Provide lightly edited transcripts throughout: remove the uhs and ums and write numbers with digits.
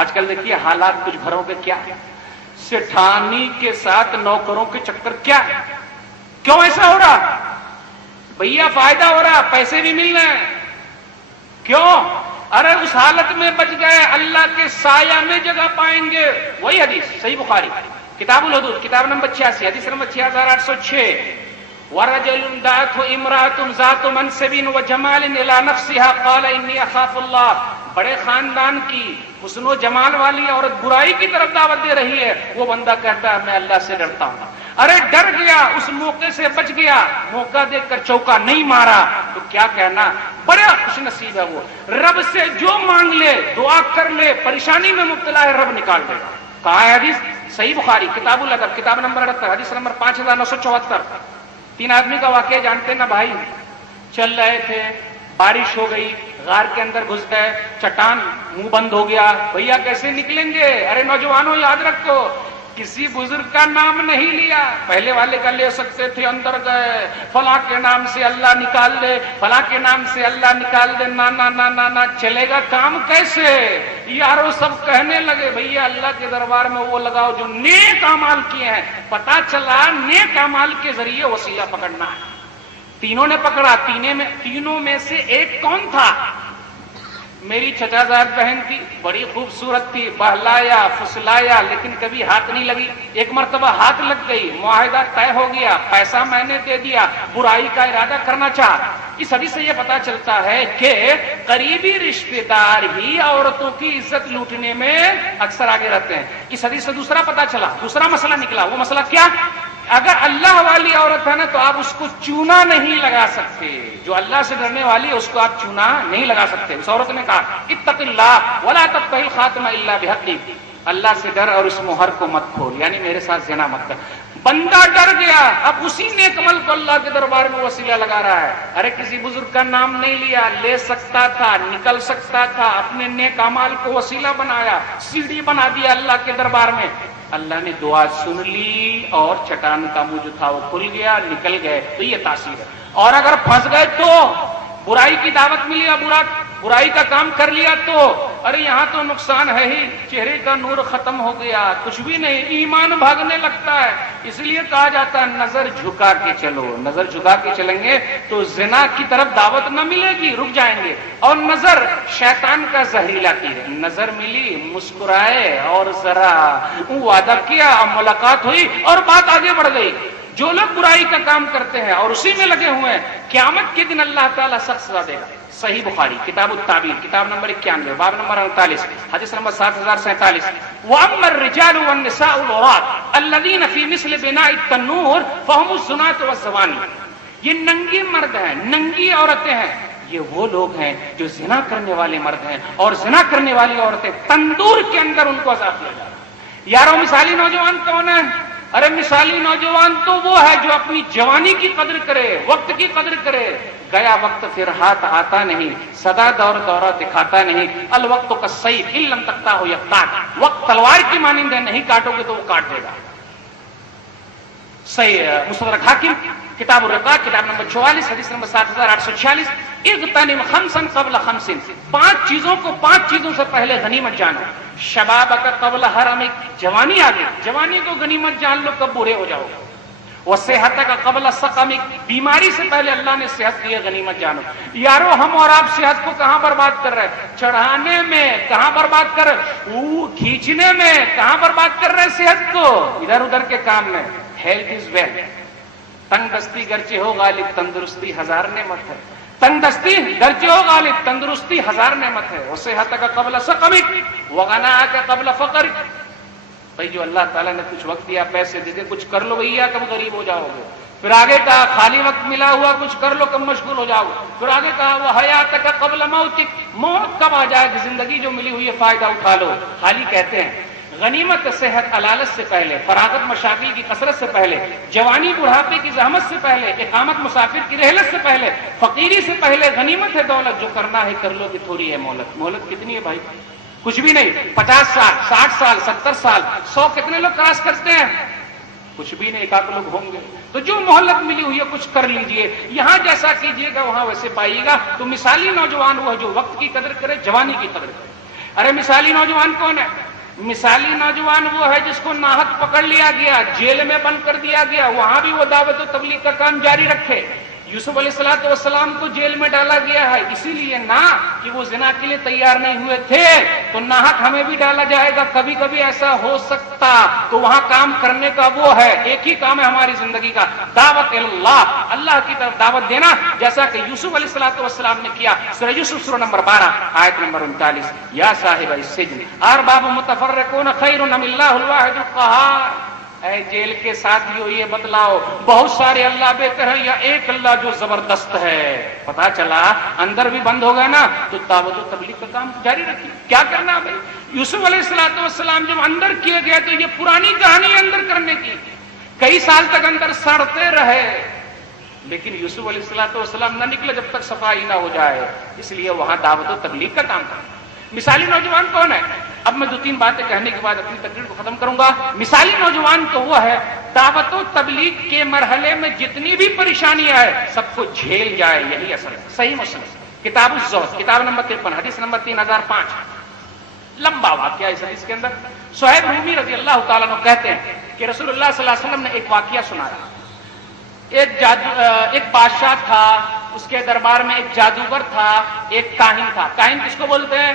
آج کل دیکھیے حالات کچھ گھروں کے کیا ہے، سٹھانی کے ساتھ نوکروں کے چکر کیا ہے، کیوں ایسا ہو رہا؟ بھیا فائدہ ہو رہا، پیسے بھی مل رہے ہیں، کیوں؟ ارے اس حالت میں بچ گئے اللہ کے سایہ میں جگہ پائیں گے. وہی حدیث صحیح بخاری کتاب الحدود کتاب نمبر 86 حدیث نمبر 6806. ورجل دعته امرأة ذات منصب وجمال الى نفسها قال انی اخاف اللہ. بڑے خاندان کی حسن و جمال والی عورت برائی کی طرف دعوت دے رہی ہے، وہ بندہ کہتا ہے میں اللہ سے ڈرتا ہوں. ارے ڈر گیا، اس موقع سے بچ گیا، موقع دیکھ کر چوکا نہیں مارا، تو کیا کہنا، بڑے خوش نصیب ہے وہ. رب سے جو مانگ لے، دعا کر لے، پریشانی میں مبتلا ہے، رب نکال دے گا. کہا ہے حدیث صحیح بخاری کتاب الادب کتاب نمبر 78 حدیث نمبر 5974. 3 آدمی کا واقعہ جانتے نا بھائی. چل رہے تھے، بارش ہو گئی، غار کے اندر گھس گئے، چٹان منہ بند ہو گیا. بھیا کیسے نکلیں گے؟ ارے نوجوانوں یاد رکھو، کسی بزرگ کا نام نہیں لیا. پہلے والے کا لے سکتے تھے، اندر گئے، فلاں کے نام سے اللہ نکال دے، فلاں کے نام سے اللہ نکال دے. نا نا نا نا نا، چلے گا کام کیسے؟ یارو سب کہنے لگے بھیا اللہ کے دربار میں وہ لگاؤ جو نیک اعمال کیے ہیں. پتا چلا نیک اعمال کے ذریعے وسیلہ پکڑنا ہے. تینوں نے پکڑا. تینوں میں سے ایک کون تھا؟ میری چچا زاد بہن تھی، بڑی خوبصورت تھی، بہلایا پھسلایا لیکن کبھی ہاتھ نہیں لگی. ایک مرتبہ ہاتھ لگ گئی، معاہدہ طے ہو گیا، پیسہ میں نے دے دیا، برائی کا ارادہ کرنا چاہا. اس حدیث سے یہ پتا چلتا ہے کہ قریبی رشتے دار ہی عورتوں کی عزت لوٹنے میں اکثر آگے رہتے ہیں. اس حدیث سے دوسرا پتا چلا، دوسرا مسئلہ نکلا. وہ مسئلہ کیا؟ اگر اللہ والی عورت ہے نا تو آپ اس کو چونا نہیں لگا سکتے. جو اللہ سے ڈرنے والی ہے اس کو آپ چونا نہیں لگا سکتے. اس عورت نے کہا اتق اللہ ولا تبتغ الخاتم الا بحق. اللہ سے ڈر اور اس مہر کو مت کھول، یعنی میرے ساتھ زنا مت کر. بندہ ڈر گیا، اب اسی نیک عمل کو اللہ کے دربار میں وسیلہ لگا رہا ہے. ارے کسی بزرگ کا نام نہیں لیا، لے سکتا تھا، نکل سکتا تھا، اپنے نیک اعمال کو وسیلہ بنایا، سیڑھی بنا دیا اللہ کے دربار میں. اللہ نے دعا سن لی اور چٹان کا منہ جو تھا وہ کھل گیا، نکل گئے. تو یہ تاثیر ہے. اور اگر پھنس گئے تو برائی کی دعوت ملی اور برائی کا کام کر لیا تو ارے یہاں تو نقصان ہے ہی، چہرے کا نور ختم ہو گیا، کچھ بھی نہیں، ایمان بھاگنے لگتا ہے. اس لیے کہا جاتا ہے نظر جھکا کے چلو. نظر جھکا کے چلیں گے تو زنا کی طرف دعوت نہ ملے گی، رک جائیں گے. اور نظر شیطان کا زہریلا تیر ہے. نظر ملی، مسکرائے اور ذرا وعدہ کیا، ملاقات ہوئی اور بات آگے بڑھ گئی. جو لوگ برائی کا کام کرتے ہیں اور اسی میں لگے ہوئے ہیں، قیامت کے دن اللہ تعالیٰ سخت سزا دے گا. صحیح بخاری کتاب التعبیر کتاب نمبر 91 باب نمبر 39 حدیث نمبر 7047. واما الرجال والنساء العراة الذين في مثل بناء التنور فهم الزناة والزواني. یہ ننگے مرد ہیں، ننگی عورتیں ہیں، یہ وہ لوگ ہیں جو زنا کرنے والے مرد ہیں اور زنا کرنے والی عورتیں تندور کے اندر ان کو عذاب دیا جائے. یارو مثالی نوجوان کون ہے؟ ارے مثالی نوجوان تو وہ ہے جو اپنی جوانی کی قدر کرے، وقت کی قدر کرے. گیا وقت پھر ہاتھ آتا نہیں، سدا دورہ دکھاتا نہیں. الوقت کالسیف ان لم تقطعه یقطعک. وقت تلوار کی مانند ہے، نہیں کاٹو گے تو وہ کاٹ دے گا. صحیح مستدرک حاکم کتاب الرقاق کتاب نمبر 44 حدیث نمبر 7846. اغتنم خمسا قبل خمس. 5 چیزوں کو 5 چیزوں سے پہلے غنیمت جانو. شبابک قبل حرمک. جوانی آ گئی، جوانی کو غنیمت جان لو، کب بوڑھے ہو جاؤ گے. وصحتک قبل سقمک. بیماری سے پہلے اللہ نے صحت دی ہے، غنیمت جانو. یارو ہم اور آپ صحت کو کہاں برباد کر رہے ہیں؟ چڑھانے میں. کہاں برباد کر رہے؟ وہ کھینچنے میں. کہاں برباد کر رہے ہیں صحت کو؟ ادھر ادھر کے کام میں. Health is wealth. تنگ دستی گرچہ ہو غالب، تندرستی ہزار نعمت ہے. تنگ دستی گرچہ ہو غالب، تندرستی ہزار نعمت ہے. وصحتک قبل سقمک وغناک قبل فقرک. بھائی جو اللہ تعالیٰ نے کچھ وقت دیا، پیسے دے دے، کچھ کر لو بھیا، کب غریب ہو جاؤ گے. پھر آگے کہا خالی وقت ملا ہوا کچھ کر لو، کب مشغول ہو جاؤ گے. پھر آگے کہا وہ حیاتک قبل موتک. موت کب آ جائے گی، زندگی جو ملی ہوئی ہے فائدہ اٹھا لو. خالی کہتے ہیں غنیمت صحت علالت سے پہلے، فراغت مشاغل کی کثرت سے پہلے، جوانی بڑھاپے کی زحمت سے پہلے، اقامت مسافر کی رحلت سے پہلے، فقیری سے پہلے. غنیمت ہے دولت، جو کرنا ہے کر لو کہ تھوڑی ہے مہلت. مہلت کتنی ہے بھائی؟ کچھ بھی نہیں. 50 سال 60 سال 70 سال 100 کتنے لوگ کراس کرتے ہیں؟ کچھ بھی نہیں، 1 لوگ ہوں گے. تو جو مہلت ملی ہوئی ہے کچھ کر لیجئے. یہاں جیسا کیجئے گا وہاں ویسے پائیے گا. تو مثالی نوجوان وہ ہے جو وقت کی قدر کرے، جوانی کی قدر کرے. ارے مثالی نوجوان کون ہے؟ مثالی نوجوان وہ ہے جس کو ناحق پکڑ لیا گیا، جیل میں بند کر دیا گیا، وہاں بھی وہ دعوت و تبلیغ کا کام جاری رکھے۔ یوسف علیہ السلام کو جیل میں ڈالا گیا ہے اسی لیے نہ کہ وہ زنا کے لیے تیار نہیں ہوئے تھے، تو ناحق ہمیں بھی ڈالا جائے گا، کبھی کبھی ایسا ہو سکتا، تو وہاں کام کرنے کا وہ ہے، ایک ہی کام ہے ہماری زندگی کا، دعوت اللہ، اللہ کی طرف دعوت دینا، جیسا کہ یوسف علیہ السلام نے کیا۔ سورہ یوسف سورہ نمبر 12 آیت نمبر 39، یا صاحب السجن ارباب متفرقون خیر ام اللہ الواحد القہار، اے جیل کے ساتھیوں یہ بتلاؤ بہت سارے اللہ بہتر ہیں یا ایک اللہ جو زبردست ہے؟ پتا چلا اندر بھی بند ہو گیا نا تو دعوت و تبلیغ کا کام جاری رکھیے۔ کیا کرنا ہے بھائی؟ یوسف علیہ السلام جب اندر کیے گئے تو یہ پرانی کہانی اندر کرنے کی، کئی سال تک اندر سڑتے رہے، لیکن یوسف علیہ السلام نہ نکلے جب تک صفائی نہ ہو جائے، اس لیے وہاں دعوت و تبلیغ کا کام کرنا۔ مثالی نوجوان کون ہے؟ اب میں 2-3 باتیں کہنے کے بعد اپنی تقریر کو ختم کروں گا۔ مثالی نوجوان تو وہ ہے دعوت و تبلیغ کے مرحلے میں جتنی بھی پریشانیاں ہیں سب کو جھیل جائے، یہی اصل ہے۔ صحیح مسلم کتاب الزہد کتاب نمبر 53 حدیث نمبر 3005، لمبا واقعہ اس حدیث کے اندر۔ صہیب رومی رضی اللہ تعالیٰ عنہ کہتے ہیں کہ رسول اللہ صلی اللہ علیہ وسلم نے ایک واقعہ سنایا۔ ایک بادشاہ تھا، اس کے دربار میں ایک جادوگر تھا، ایک کاہن تھا۔ کاہن کس کو بولتے ہیں؟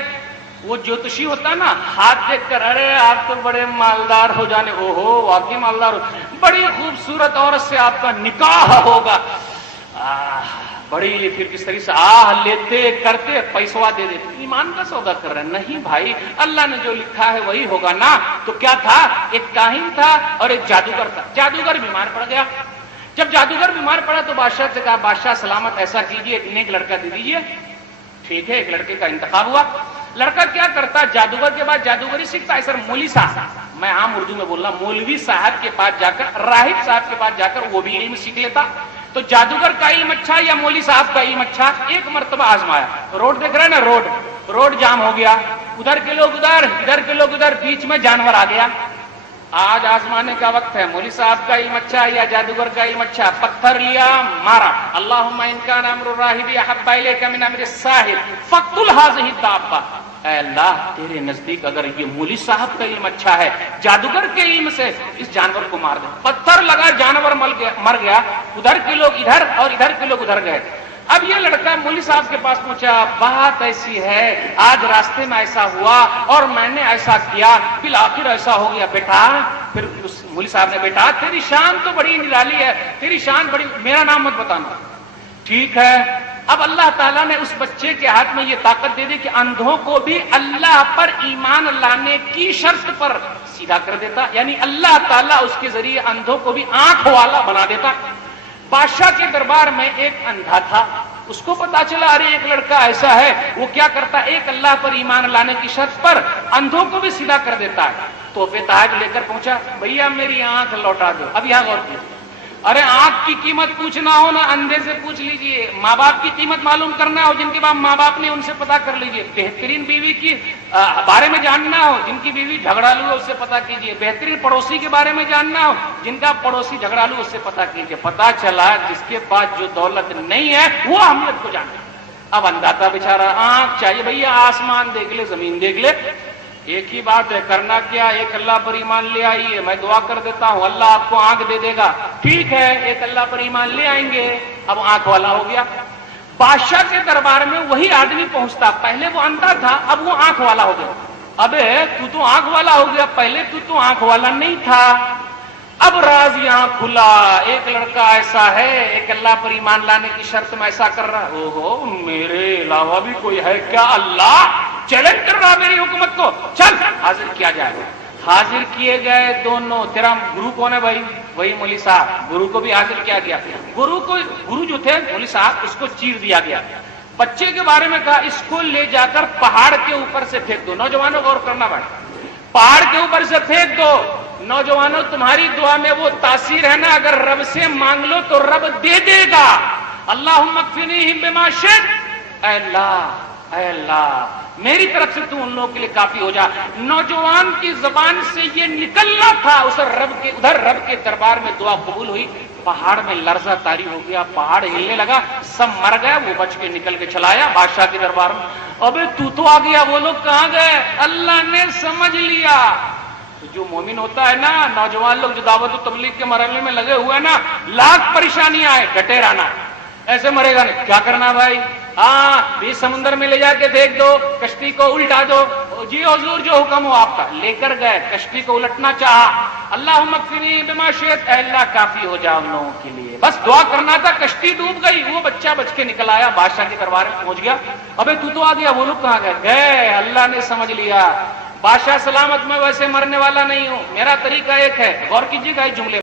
وہ جوتشی ہوتا نا، ہاتھ دیکھ کر ارے آپ تو بڑے مالدار ہو جانے، او ہو واقعی مالدار ہو، بڑی خوبصورت عورت سے آپ کا نکاح ہوگا، بڑی پھر کس طریقے سے لیتے کرتے پیسوا دے دیتے، ایمان کا سودا کر رہے ہیں؟ نہیں بھائی، اللہ نے جو لکھا ہے وہی ہوگا نا۔ تو کیا تھا؟ ایک کاہن تھا اور ایک جادوگر تھا۔ جادوگر بیمار پڑ گیا، جب جادوگر بیمار پڑا تو بادشاہ سے کہا بادشاہ سلامت ایسا کیجیے ایک نیک لڑکا دے دیجیے۔ ٹھیک ہے، ایک لڑکے کا انتخاب ہوا۔ لڑکا کیا کرتا؟ جادوگر کے بعد جادوگری سیکھتا ہے سر، مولوی صاحب، میں عام اردو میں بول رہا ہوں، مولوی صاحب کے پاس جا کر، راہب صاحب کے پاس جا کر وہ بھی علم سیکھ لیتا۔ تو جادوگر کا علم اچھا یا مولوی صاحب کا علم اچھا؟ ایک مرتبہ آزمایا، روڈ دیکھ رہے ہیں نا، روڈ جام ہو گیا، ادھر کے لوگ ادھر، ادھر کے لوگ ادھر، بیچ میں جانور آ گیا۔ آج آزمانے کا وقت ہے، مولوی صاحب کا علم اچھا یا جادوگر کا علم اچھا؟ پتھر لیا، مارا، اللہم ان کان امر الراہب احب الیک من امر الساحر فاقتل هذه الدابہ، اے اللہ تیرے نزدیک اگر یہ مولوی صاحب کا علم اچھا ہے، جادوگر کے علم سے اس جانور کو مار دے۔ پتھر لگا، جانور مر گیا، ادھر کے لوگ ادھر اور ادھر کے لوگ ادھر گئے۔ اب یہ لڑکا مولوی صاحب کے پاس پہنچا، بات ایسی ہے آج راستے میں ایسا ہوا اور میں نے ایسا کیا، بالآخر ایسا ہو گیا۔ بیٹا، پھر اس مولوی صاحب نے، بیٹا تیری شان تو بڑی نرالی ہے، تیری شان بڑی، میرا نام مت بتانا۔ ٹھیک ہے، اب اللہ تعالیٰ نے اس بچے کے ہاتھ میں یہ طاقت دے دی کہ اندھوں کو بھی اللہ پر ایمان لانے کی شرط پر سیدھا کر دیتا، یعنی اللہ تعالیٰ اس کے ذریعے اندھوں کو بھی آنکھ والا بنا دیتا۔ بادشاہ کے دربار میں ایک اندھا تھا، اس کو پتا چلا ارے ایک لڑکا ایسا ہے، وہ کیا کرتا، ایک اللہ پر ایمان لانے کی شرط پر اندھوں کو بھی سیدھا کر دیتا ہے۔ تو تاج لے کر پہنچا، بھیا میری آنکھ لوٹا دو۔ اب یہاں غور کیجیے، ارے آنکھ کی قیمت پوچھنا ہو نا اندھے سے پوچھ لیجئے، ماں باپ کی قیمت معلوم کرنا ہو، جن کے بعد ماں باپ نے ان سے پتا کر لیجئے، بہترین بیوی کی بارے میں جاننا ہو، جن کی بیوی جھگڑالو ہے اس سے پتا کیجئے، بہترین پڑوسی کے بارے میں جاننا ہو، جن کا پڑوسی جھگڑالو اس سے پتا کیجئے۔ پتا چلا جس کے پاس جو دولت نہیں ہے وہ اہمیت کو جانتا۔ اب اندھا تھا بیچارہ، آنکھ چاہیے، بھیا آسمان دیکھ لے، زمین دیکھ لے، ایک ہی بات ہے، کرنا کیا، ایک اللہ پر ایمان لے آئیے، میں دعا کر دیتا ہوں اللہ آپ کو آنکھ دے دے گا۔ ٹھیک ہے، ایک اللہ پر ایمان لے آئیں گے، اب آنکھ والا ہو گیا۔ بادشاہ کے دربار میں وہی آدمی پہنچتا، پہلے وہ اندھا تھا اب وہ آنکھ والا ہو گیا۔ ابے تو آنکھ والا ہو گیا، پہلے تو آنکھ والا نہیں تھا۔ اب راز یہاں کھلا، ایک لڑکا ایسا ہے، ایک اللہ پر ایمان لانے کی شرط میں ایسا کر رہا، او ہو میرے علاوہ بھی کوئی ہے کیا؟ اللہ چیلنج کر رہا میری حکومت کو، چل حاضر کیا جائے گا۔ حاضر کیے گئے دونوں۔ تیرا گرو کون ہے بھائی؟ وہی مولوی صاحب۔ گرو کو بھی حاضر کیا گیا، گرو جو تھے مولوی صاحب، اس کو چیر دیا گیا۔ بچے کے بارے میں کہا اس کو لے جا کر پہاڑ کے اوپر سے پھینک دو۔ نوجوانوں غور کرنا بھائی، پہاڑ کے اوپر سے پھینک دو۔ نوجوانوں تمہاری دعا میں وہ تاثیر ہے نا، اگر رب سے مانگ لو تو رب دے دے گا۔ اللہم اکفنیہم بما شئت، اے اللہ میری طرف سے تو ان لوگوں کے لیے کافی ہو جا. نوجوان کی زبان سے یہ نکلنا تھا, ادھر رب کے دربار میں دعا قبول ہوئی. پہاڑ میں لرزہ طاری ہو گیا, پہاڑ ہلنے لگا, سب مر گئے. وہ بچ کے نکل کے چلا آیا بادشاہ کے دربار میں. ابے تو آ گیا, وہ لوگ کہاں گئے؟ اللہ نے سمجھ لیا. جو مومن ہوتا ہے نا, نوجوان لوگ جو دعوت و تبلیغ کے مرحلے میں لگے ہوئے ہیں نا, لاکھ پریشانیاں آئے, ڈٹے رہنا. ایسے مرے گا نہیں, کیا کرنا بھائی؟ ہاں بھی سمندر میں لے جا کے دیکھ دو, کشتی کو الٹا دو. جی حضور جو حکم ہو آپ کا. لے کر گئے, کشتی کو الٹنا چاہا. اللہم اکفنی بما شئت, اے اللہ کافی ہو جا ان لوگوں کے لیے. بس دعا کرنا تھا, کشتی ڈوب گئی. وہ بچہ بچ کے نکل آیا, بادشاہ کے دربار میں پہنچ گیا. ابے تو آ گیا, وہ لوگ کہاں گئے؟ گئے. اللہ نے سمجھ لیا. بادشاہ سلامت, میں ویسے مرنے والا نہیں ہوں. میرا طریقہ ایک ہے, غور کیجیے گا اس جملے